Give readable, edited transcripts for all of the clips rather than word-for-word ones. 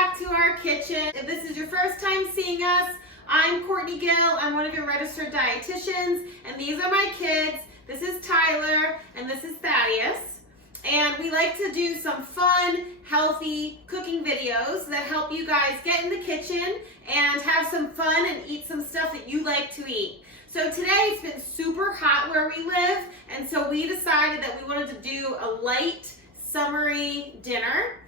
back to our kitchen. If this is your first time seeing us, I'm Courtney Gill. I'm one of your registered dietitians, and these are my kids. This is Tyler, and this is Thaddeus. And we like to do some fun, healthy cooking videos that help you guys get in the kitchen and have some fun and eat some stuff that you like to eat. So today it's been super hot where we live, and so we decided that we wanted to do a light, summery dinner,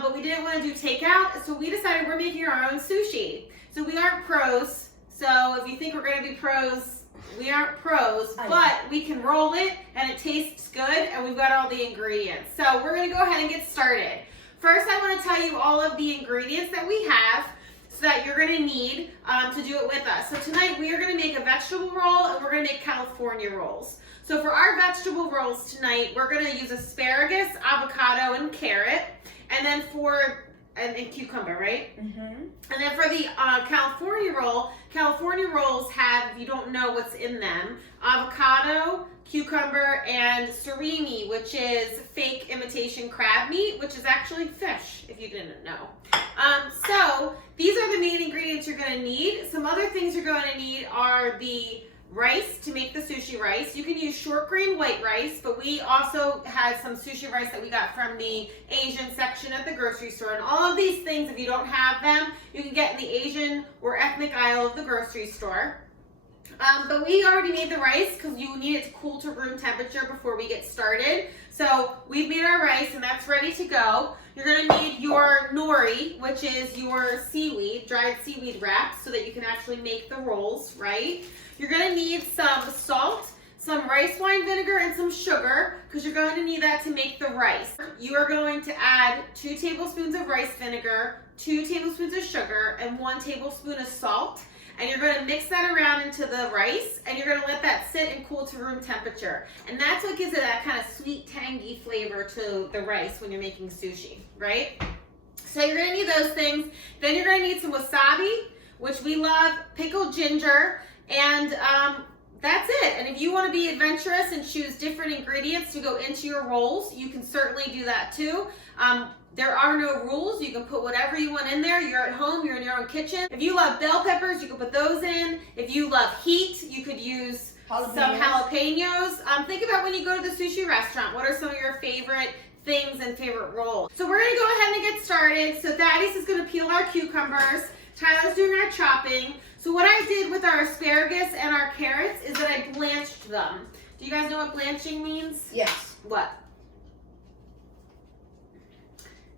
but we didn't want to do takeout, so we decided we're making our own sushi. So we aren't pros, so if you think we're going to be pros, we aren't pros, but we can roll it and it tastes good and we've got all the ingredients. So we're going to go ahead and get started. First, I want to tell you all of the ingredients that we have so that you're going to need to do it with us. So tonight we are going to make a vegetable roll and we're going to make California rolls. So for our vegetable rolls tonight, we're going to use asparagus, avocado, and carrot. And then and cucumber, right? Mm-hmm. And then for the California rolls have, if you don't know what's in them, avocado, cucumber, and surimi, which is fake imitation crab meat, which is actually fish, if you didn't know. So these are the main ingredients you're going to need. Some other things you're going to need are the rice to make the sushi rice. You can use short grain white rice, but we also had some sushi rice that we got from the Asian section at the grocery store. And all of these things, if you don't have them, you can get in the Asian or ethnic aisle of the grocery store. But we already made the rice because you need it to cool to room temperature before we get started. So we've made our rice and that's ready to go. You're going to need your nori, which is your seaweed, dried seaweed wraps, so that you can actually make the rolls, right? You're going to need some salt, some rice wine vinegar, and some sugar, because you're going to need that to make the rice. You are going to add 2 tablespoons of rice vinegar, 2 tablespoons of sugar, and 1 tablespoon of salt. And you're going to mix that around into the rice, and you're going to let that sit and cool to room temperature. And that's what gives it that kind of sweet, tangy flavor to the rice when you're making sushi, right? So you're going to need those things. Then you're going to need some wasabi, which we love, pickled ginger, and that's it. And if you want to be adventurous and choose different ingredients to go into your rolls, you can certainly do that too. There are no rules. You can put whatever you want in there. You're at home, you're in your own kitchen. If you love bell peppers, you can put those in. If you love heat, you could use some jalapenos. Think about when you go to the sushi restaurant, what are some of your favorite things and favorite rolls? So we're gonna go ahead and get started. So Thaddeus is gonna peel our cucumbers. Tyler's doing our chopping. So what I did with our asparagus and our carrots is that I blanched them. Do you guys know what blanching means? Yes. What?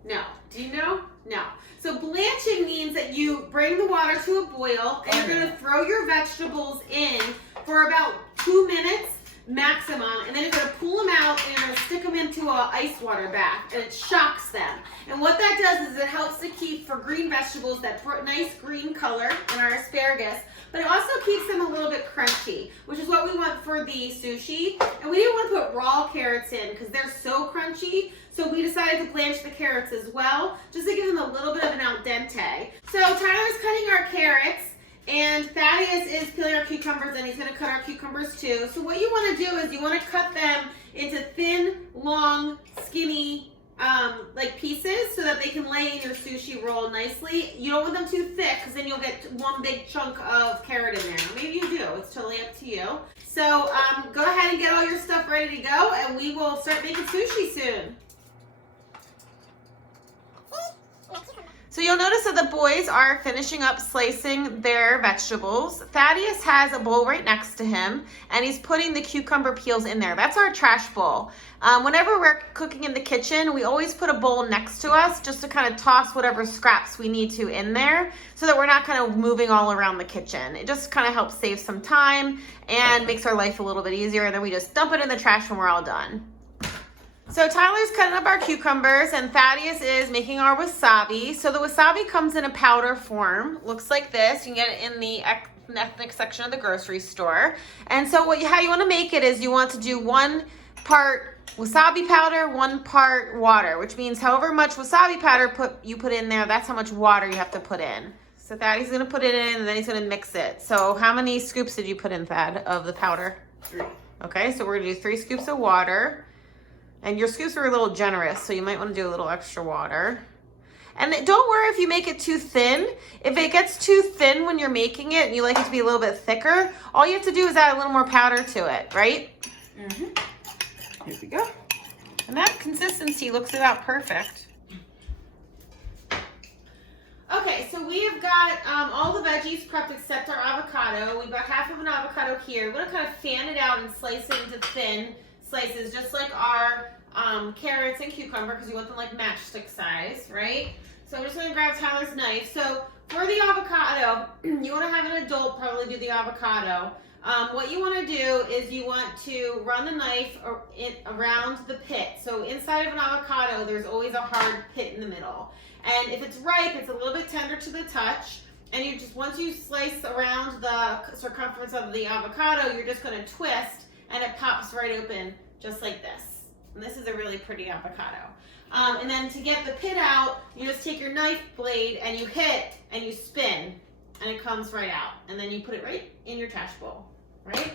No. Do you know? No. So blanching means that you bring the water to a boil and you're going to throw your vegetables in for about 2 minutes maximum, and then you're going to pull them out and you're going to stick them into an ice water bath, and it shocks them. And what that does is it helps to keep, for green vegetables, that nice green color in our asparagus, but it also keeps them a little bit crunchy, which is what we want for the sushi. And we didn't want to put raw carrots in because they're so crunchy, so we decided to blanch the carrots as well, just to give them a little bit of an al dente. So Tyler's cutting our carrots, and Thaddeus is peeling our cucumbers, and he's going to cut our cucumbers too. So what you want to do is you want to cut them into thin, long, skinny like pieces so that they can lay in your sushi roll nicely. You don't want them too thick because then you'll get one big chunk of carrot in there. Maybe you do. It's totally up to you. So go ahead and get all your stuff ready to go, and we will start making sushi soon. So you'll notice that the boys are finishing up slicing their vegetables. Thaddeus has a bowl right next to him, and he's putting the cucumber peels in there. That's our trash bowl. Whenever we're cooking in the kitchen, we always put a bowl next to us just to kind of toss whatever scraps we need to in there so that we're not kind of moving all around the kitchen. It just kind of helps save some time and makes our life a little bit easier, and then we just dump it in the trash when we're all done. So Tyler's cutting up our cucumbers, and Thaddeus is making our wasabi. So the wasabi comes in a powder form. Looks like this. You can get it in the ethnic section of the grocery store. And so how you want to make it is you want to do 1 part wasabi powder, 1 part water, which means however much wasabi powder you put in there, that's how much water you have to put in. So Thaddeus is going to put it in, and then he's going to mix it. So how many scoops did you put in, Thad, of the powder? 3. Okay, so we're going to do 3 scoops of water. And your scoops are a little generous, so you might want to do a little extra water. And don't worry if you make it too thin. If it gets too thin when you're making it and you like it to be a little bit thicker, all you have to do is add a little more powder to it, right? Here we go. And that consistency looks about perfect. Okay, so we have got all the veggies prepped except our avocado. We've got half of an avocado here. We're gonna kind of fan it out and slice it into thin slices, just like our carrots and cucumber, because you want them like matchstick size, right? So I'm just gonna grab Tyler's knife. So for the avocado, you wanna have an adult probably do the avocado. What you wanna do is you want to run the knife around the pit. So inside of an avocado, there's always a hard pit in the middle. And if it's ripe, it's a little bit tender to the touch. And you just, once you slice around the circumference of the avocado, you're just gonna twist and it pops right open just like this. And this is a really pretty avocado. And then to get the pit out, you just take your knife blade and you hit and you spin and it comes right out. And then you put it right in your trash bowl, right?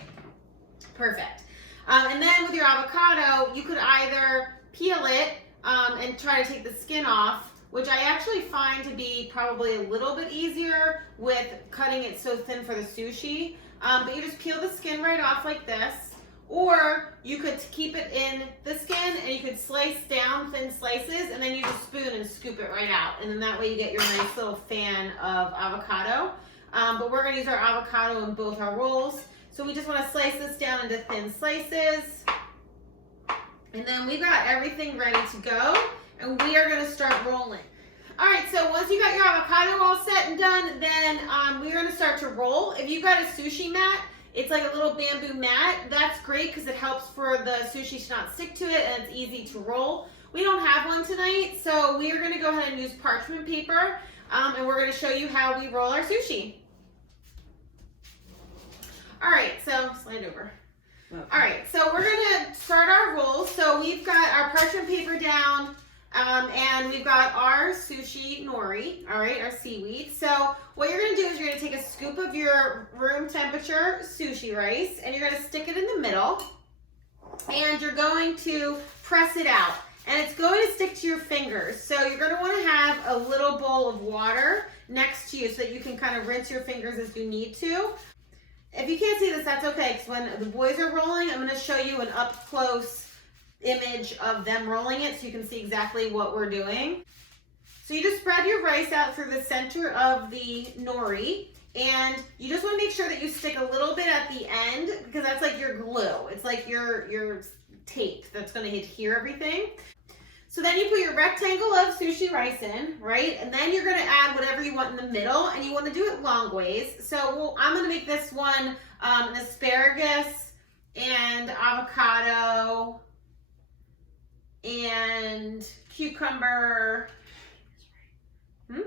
Perfect. And then with your avocado, you could either peel it and try to take the skin off, which I actually find to be probably a little bit easier with cutting it so thin for the sushi. But you just peel the skin right off like this. Or you could keep it in the skin and you could slice down thin slices and then you just spoon and scoop it right out. And then that way you get your nice little fan of avocado. But we're gonna use our avocado in both our rolls. So we just wanna slice this down into thin slices. And then we've got everything ready to go and we are gonna start rolling. All right, so once you got your avocado all set and done, then we're gonna start to roll. If you've got a sushi mat, it's like a little bamboo mat. That's great because it helps for the sushi to not stick to it and it's easy to roll. We don't have one tonight, so we are gonna go ahead and use parchment paper and we're gonna show you how we roll our sushi. All right, so slide over. Okay. All right, so we're gonna start our roll. So we've got our parchment paper down and we've got our sushi nori, all right, our seaweed. So what you're gonna do is you're gonna take a scoop of your room temperature sushi rice and you're gonna stick it in the middle and you're going to press it out. And it's going to stick to your fingers. So you're gonna wanna have a little bowl of water next to you so that you can kind of rinse your fingers as you need to. If you can't see this, that's okay, because when the boys are rolling, I'm gonna show you an up close image of them rolling it so you can see exactly what we're doing. So you just spread your rice out through the center of the nori and you just want to make sure that you stick a little bit at the end because that's like your glue. It's like your tape that's going to adhere everything. So then you put your rectangle of sushi rice in, right? And then you're going to add whatever you want in the middle and you want to do it long ways. So I'm going to make this one an asparagus and avocado and cucumber. Yeah,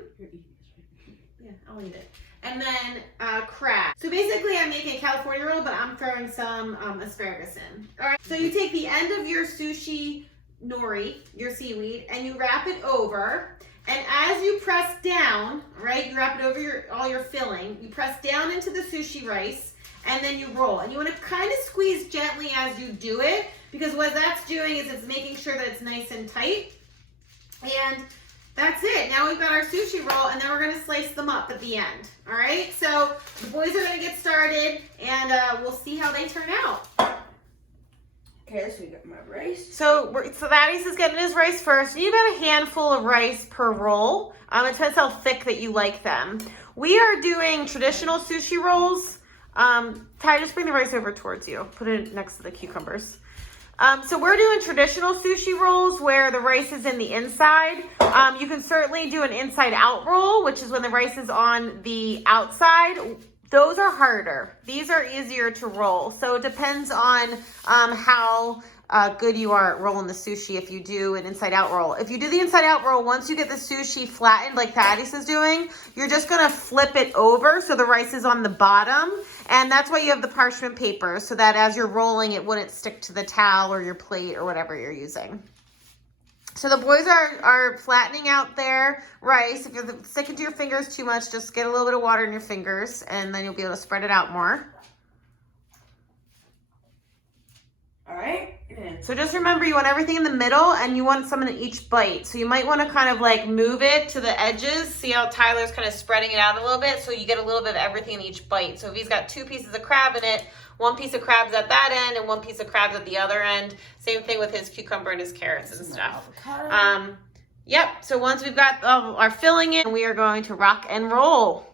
I'll eat it. And then crab. So basically I'm making a California roll, but I'm throwing some asparagus in. All right, so you take the end of your sushi nori, your seaweed, and you wrap it over. And as you press down, right, you wrap it over all your filling, you press down into the sushi rice, and then you roll. And you want to kind of squeeze gently as you do it, because what that's doing is it's making sure that it's nice and tight. And that's it. Now we've got our sushi roll, and then we're going to slice them up at the end. All right, so the boys are going to get started, and we'll see how they turn out. Okay, so we got my rice. So Thaddeus is getting his rice first. You need about a handful of rice per roll. It depends how thick that you like them. We are doing traditional sushi rolls. Ty, just bring the rice over towards you. Put it next to the cucumbers. So we're doing traditional sushi rolls where the rice is in the inside. You can certainly do an inside out roll, which is when the rice is on the outside. Those are harder. These are easier to roll. So it depends on how good you are at rolling the sushi if you do an inside out roll. If you do the inside out roll, once you get the sushi flattened like Thaddeus is doing, you're just gonna flip it over so the rice is on the bottom. And that's why you have the parchment paper, so that as you're rolling, it wouldn't stick to the towel or your plate or whatever you're using. So the boys are flattening out their rice. If you're sticking to your fingers too much, just get a little bit of water in your fingers and then you'll be able to spread it out more. All right, you So just remember, you want everything in the middle and you want some in each bite. So you might want to kind of like move it to the edges. See how Tyler's kind of spreading it out a little bit so you get a little bit of everything in each bite. So if he's got 2 pieces of crab in it, 1 piece of crab's at that end and 1 piece of crab's at the other end. Same thing with his cucumber and his carrots and stuff. Yep, so once we've got our filling in, we are going to rock and roll.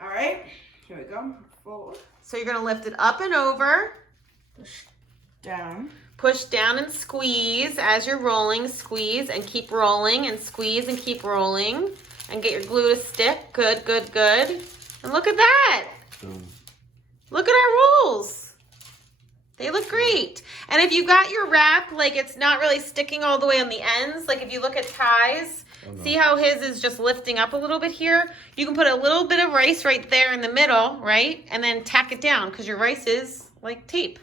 All right, here we go. Forward. So you're gonna lift it up and over. Push down. Push down and squeeze as you're rolling. Squeeze and keep rolling and squeeze and keep rolling. And get your glue to stick. Good, good, good. And look at that. Boom. Look at our rolls. They look great. And if you got your wrap, like it's not really sticking all the way on the ends, like if you look at Ty's, see how his is just lifting up a little bit here? You can put a little bit of rice right there in the middle, right? And then tack it down because your rice is like tape.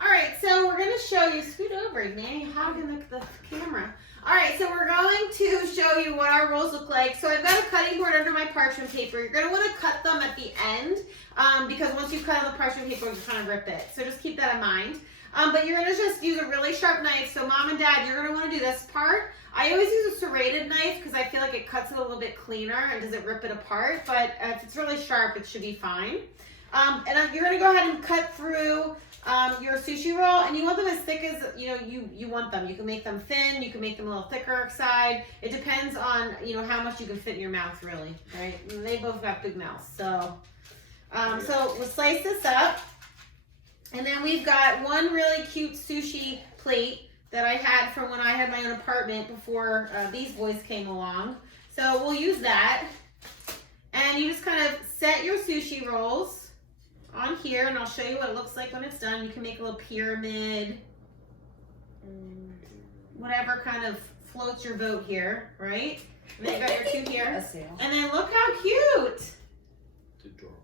All right, so we're gonna show you, scoot over, man, you're hogging the camera. All right, so we're going to show you what our rolls look like. So I've got a cutting board under my parchment paper. You're gonna wanna cut them at the end because once you cut on the parchment paper, you kind of rip it. So just keep that in mind. But you're gonna just use a really sharp knife. So mom and dad, you're gonna wanna do this part. I always use a serrated knife because I feel like it cuts it a little bit cleaner and doesn't rip it apart. But if it's really sharp, it should be fine. And you're gonna go ahead and cut through your sushi roll, and you want them as thick as you want them. You can make them thin, you can make them a little thicker side. It depends on how much you can fit in your mouth, really, right? And they both got big mouths, so we'll slice this up, and then we've got one really cute sushi plate that I had from when I had my own apartment before these boys came along. So we'll use that, and you just kind of set your sushi rolls on here, and I'll show you what it looks like when it's done. You can make a little pyramid, whatever kind of floats your boat here, right? And then you got your 2 here. And then look how cute. It's adorable.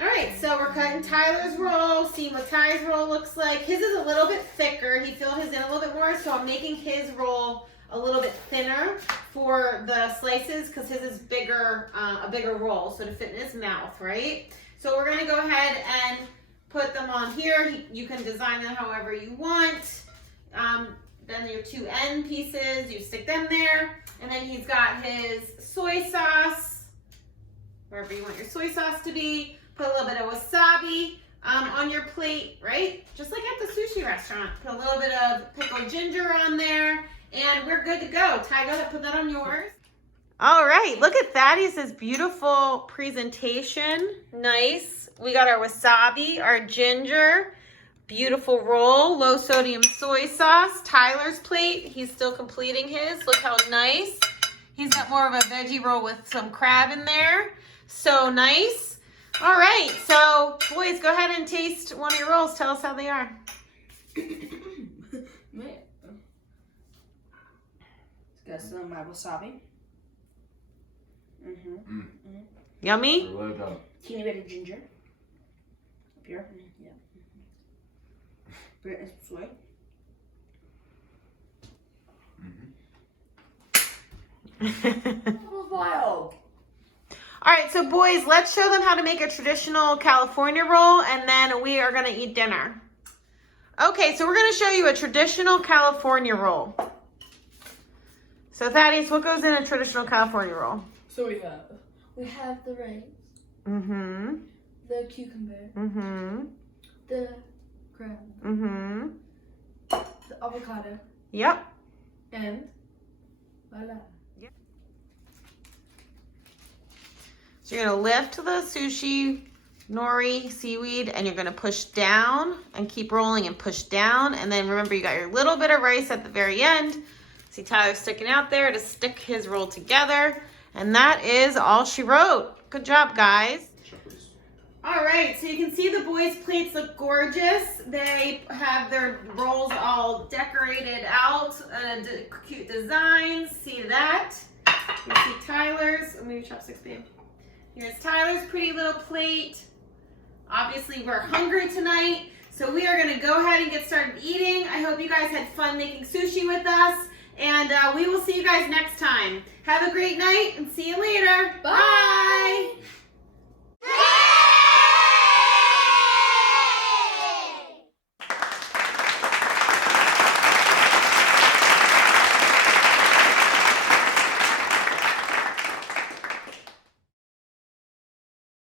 All right, so we're cutting Tyler's roll, seeing what Ty's roll looks like. His is a little bit thicker. He filled his in a little bit more, so I'm making his roll a little bit thinner for the slices because his is bigger, a bigger roll, so to fit in his mouth, right? So we're gonna go ahead and put them on here. You can design them however you want. Then your 2 end pieces, you stick them there. And then he's got his soy sauce, wherever you want your soy sauce to be. Put a little bit of wasabi on your plate, right? Just like at the sushi restaurant. Put a little bit of pickled ginger on there, and we're good to go. Ty, go ahead, put that on yours. All right, look at Thaddeus' beautiful presentation. Nice. We got our wasabi, our ginger, beautiful roll, low sodium soy sauce. Tyler's plate, he's still completing his. Look how nice. He's got more of a veggie roll with some crab in there. So nice. All right, so boys, go ahead and taste one of your rolls. Tell us how they are. Got some of my wasabi. Yummy? Well done. Teeny bit of ginger. Up here. Yeah. Bit of soy. That was wild. All right, so boys, let's show them how to make a traditional California roll, and then we are gonna eat dinner. Okay, so we're gonna show you a traditional California roll. So Thaddeus, what goes in a traditional California roll? So we have the rice, Mm-hmm. the cucumber, Mm-hmm. the crab, Mm-hmm. the avocado, Yep. and voila. So you're gonna lift the sushi, nori, seaweed, and you're gonna push down and keep rolling and push down. And then remember, you got your little bit of rice at the very end. See Tyler sticking out there to stick his roll together. And that is all she wrote. Good job, guys. All right, so you can see the boys' plates look gorgeous. They have their rolls all decorated out, cute designs. See that? You see Tyler's. Let me chopsticks, babe. Here's Tyler's pretty little plate. Obviously, we're hungry tonight, so we are gonna go ahead and get started eating. I hope you guys had fun making sushi with us, and we will see you guys next time. Have a great night, and see you later. Bye. Bye.